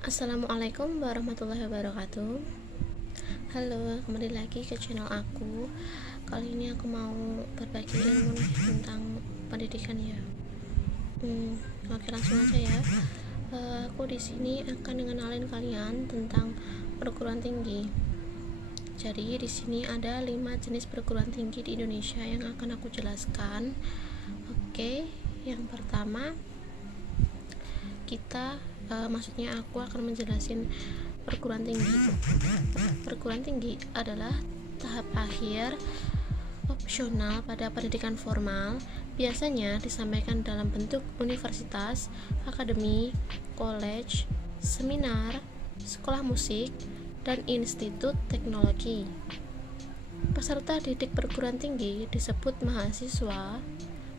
Assalamualaikum warahmatullahi wabarakatuh. Halo, kembali lagi ke channel aku. Kali ini aku mau berbagi ilmu nih tentang pendidikan ya. Oke, langsung aja ya. Aku di sini akan ngenalin kalian tentang perguruan tinggi. Jadi di sini ada 5 jenis perguruan tinggi di Indonesia yang akan aku jelaskan. Oke, yang pertama maksudnya aku akan menjelasin perguruan tinggi. Perguruan tinggi adalah tahap akhir opsional pada pendidikan formal, biasanya disampaikan dalam bentuk universitas, akademi, college, seminar, sekolah musik, dan institut teknologi. Peserta didik perguruan tinggi disebut mahasiswa,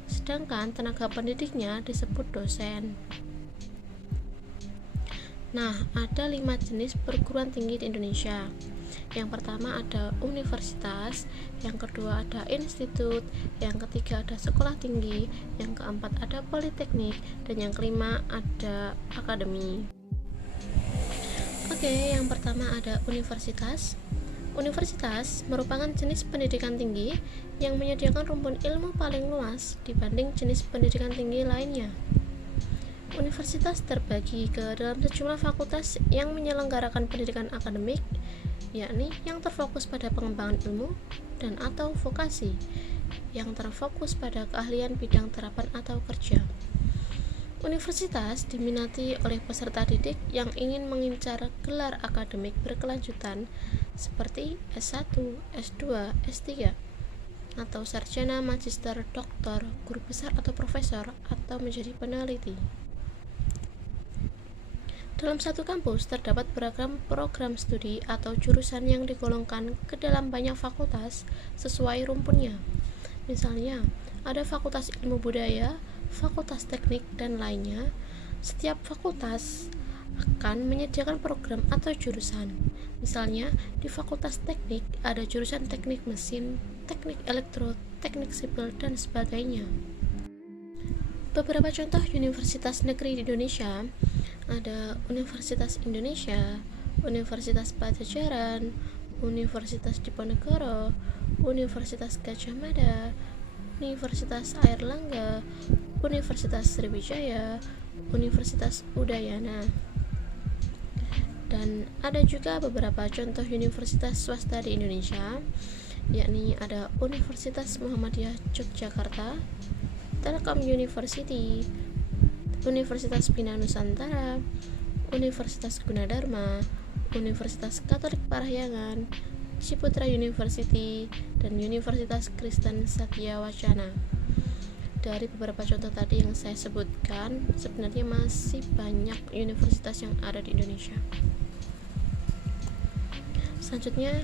sedangkan tenaga pendidiknya disebut dosen. Nah, ada 5 jenis perguruan tinggi di Indonesia. Yang pertama ada universitas, yang kedua ada institut, yang ketiga ada sekolah tinggi, yang keempat ada politeknik, dan yang kelima ada akademi. Oke, yang pertama ada universitas. Universitas merupakan jenis pendidikan tinggi yang menyediakan rumpun ilmu paling luas dibanding jenis pendidikan tinggi lainnya. Universitas terbagi ke dalam sejumlah fakultas yang menyelenggarakan pendidikan akademik, yakni yang terfokus pada pengembangan ilmu, dan atau vokasi, yang terfokus pada keahlian bidang terapan atau kerja. Universitas diminati oleh peserta didik yang ingin mengincar gelar akademik berkelanjutan seperti S1, S2, S3, atau sarjana, magister, doktor, guru besar atau profesor, atau menjadi peneliti. Dalam satu kampus terdapat beragam program studi atau jurusan yang digolongkan ke dalam banyak fakultas sesuai rumpunnya. Misalnya, ada fakultas ilmu budaya, fakultas teknik, dan lainnya. Setiap fakultas akan menyediakan program atau jurusan. Misalnya, di fakultas teknik ada jurusan teknik mesin, teknik elektro, teknik sipil, dan sebagainya. Beberapa contoh universitas negeri di Indonesia ada Universitas Indonesia, Universitas Pajajaran, Universitas Diponegoro, Universitas Gadjah Mada, Universitas Airlangga, Universitas Sriwijaya, Universitas Udayana. Dan ada juga beberapa contoh universitas swasta di Indonesia, yakni ada Universitas Muhammadiyah Yogyakarta, Telkom University, Universitas Bina Nusantara, Universitas Gunadarma, Universitas Katolik Parahyangan, Ciputra University, dan Universitas Kristen Satya Wacana. Dari beberapa contoh tadi yang saya sebutkan, sebenarnya masih banyak universitas yang ada di Indonesia. Selanjutnya,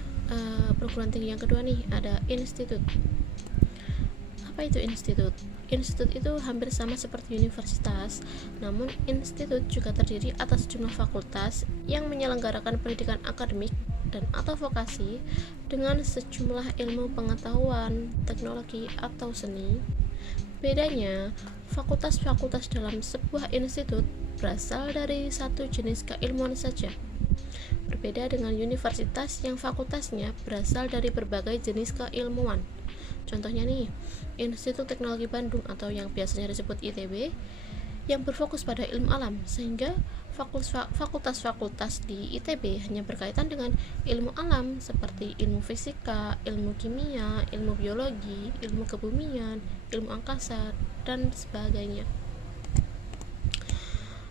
perguruan tinggi yang kedua nih, ada institut. Apa itu institut? Institut itu hampir sama seperti universitas, namun institut juga terdiri atas sejumlah fakultas yang menyelenggarakan pendidikan akademik dan atau vokasi dengan sejumlah ilmu pengetahuan, teknologi, atau seni. Bedanya, fakultas-fakultas dalam sebuah institut berasal dari satu jenis keilmuan saja. Berbeda dengan universitas yang fakultasnya berasal dari berbagai jenis keilmuan. Contohnya nih, Institut Teknologi Bandung atau yang biasanya disebut ITB yang berfokus pada ilmu alam, sehingga fakultas-fakultas di ITB hanya berkaitan dengan ilmu alam seperti ilmu fisika, ilmu kimia, ilmu biologi, ilmu kebumian, ilmu angkasa, dan sebagainya.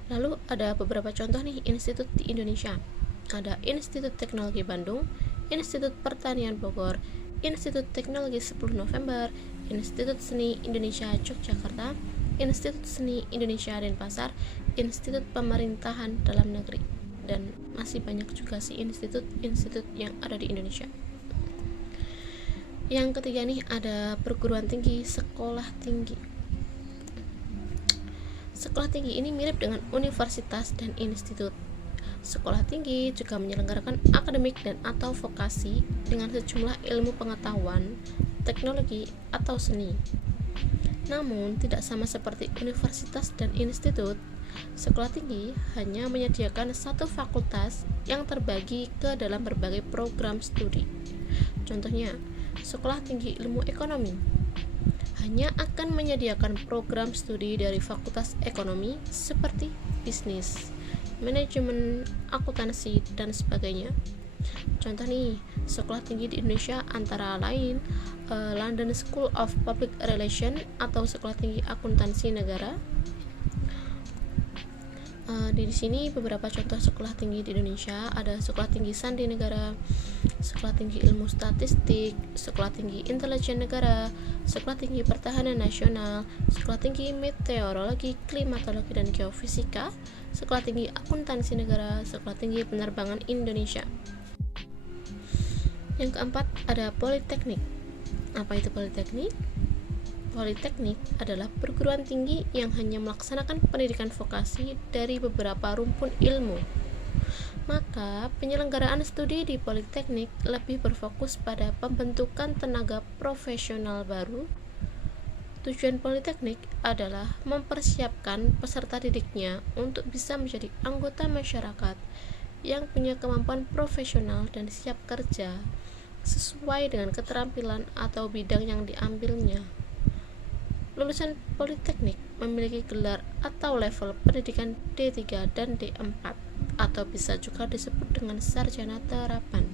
Lalu ada beberapa contoh nih institut di Indonesia. Ada Institut Teknologi Bandung, Institut Pertanian Bogor, Institut Teknologi 10 November, Institut Seni Indonesia Yogyakarta, Institut Seni Indonesia Denpasar, Institut Pemerintahan Dalam Negeri, dan masih banyak juga sih institut-institut yang ada di Indonesia. Yang ketiga nih ada perguruan tinggi, sekolah tinggi. Sekolah tinggi ini mirip dengan universitas dan institut. Sekolah tinggi juga menyelenggarakan akademik dan atau vokasi dengan sejumlah ilmu pengetahuan, teknologi, atau seni. Namun, tidak sama seperti universitas dan institut, Sekolah tinggi hanya menyediakan satu fakultas yang terbagi ke dalam berbagai program studi. Contohnya, Sekolah Tinggi Ilmu Ekonomi hanya akan menyediakan program studi dari Fakultas Ekonomi seperti bisnis, manajemen, akuntansi, dan sebagainya. Contoh nih, sekolah tinggi di Indonesia antara lain London School of Public Relations atau Sekolah Tinggi Akuntansi Negara. Di sini beberapa contoh sekolah tinggi di Indonesia, ada Sekolah Tinggi Sandi Negara, Sekolah Tinggi Ilmu Statistik, Sekolah Tinggi Intelijen Negara, Sekolah Tinggi Pertahanan Nasional, Sekolah Tinggi Meteorologi, Klimatologi dan Geofisika, Sekolah Tinggi Akuntansi Negara, Sekolah Tinggi Penerbangan Indonesia. Yang keempat ada Politeknik. Apa itu Politeknik? Politeknik adalah perguruan tinggi yang hanya melaksanakan pendidikan vokasi dari beberapa rumpun ilmu. Maka, penyelenggaraan studi di Politeknik lebih berfokus pada pembentukan tenaga profesional baru. Tujuan Politeknik adalah mempersiapkan peserta didiknya untuk bisa menjadi anggota masyarakat yang punya kemampuan profesional dan siap kerja sesuai dengan keterampilan atau bidang yang diambilnya. Lulusan Politeknik memiliki gelar atau level pendidikan D3 dan D4 atau bisa juga disebut dengan sarjana terapan.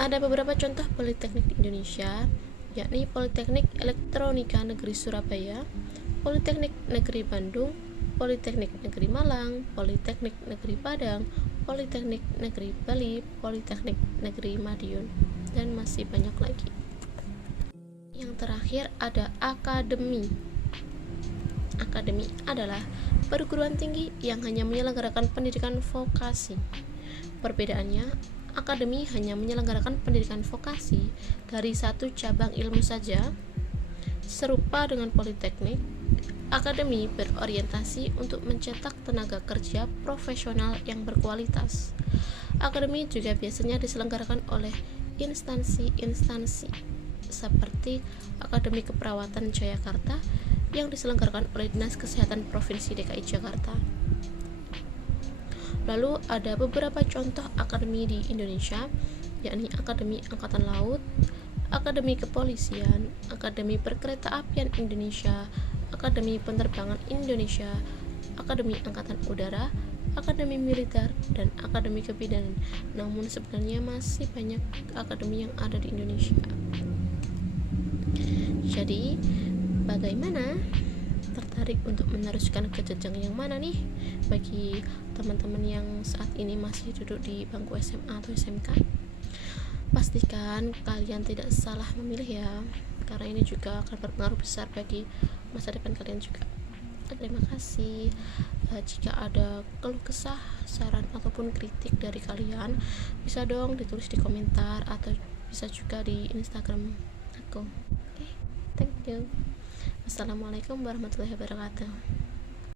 Ada beberapa contoh Politeknik di Indonesia, yakni Politeknik Elektronika Negeri Surabaya, Politeknik Negeri Bandung, Politeknik Negeri Malang, Politeknik Negeri Padang, Politeknik Negeri Bali, Politeknik Negeri Madiun, dan masih banyak lagi. Yang terakhir ada akademi. Akademi adalah perguruan tinggi yang hanya menyelenggarakan pendidikan vokasi. Perbedaannya, akademi hanya menyelenggarakan pendidikan vokasi dari satu cabang ilmu saja. Serupa dengan Politeknik, akademi berorientasi untuk mencetak tenaga kerja profesional yang berkualitas. Akademi juga biasanya diselenggarakan oleh instansi-instansi seperti Akademi Keperawatan Jayakarta yang diselenggarakan oleh Dinas Kesehatan Provinsi DKI Jakarta. Lalu ada beberapa contoh akademi di Indonesia, yakni Akademi Angkatan Laut, Akademi Kepolisian, Akademi Perkeretaapian Indonesia, Akademi Penerbangan Indonesia, Akademi Angkatan Udara, Akademi Militer, dan Akademi Kebidanan. Namun sebenarnya masih banyak akademi yang ada di Indonesia. Jadi, bagaimana? Tertarik untuk meneruskan ke jenjang yang mana nih? Bagi teman-teman yang saat ini masih duduk di bangku SMA atau SMK, pastikan kalian tidak salah memilih ya, karena ini juga akan berpengaruh besar bagi masa depan kalian juga. Terima kasih. Jika ada keluh kesah, saran ataupun kritik dari kalian, bisa dong ditulis di komentar atau bisa juga di Instagram aku. Thank you. Assalamualaikum warahmatullahi wabarakatuh.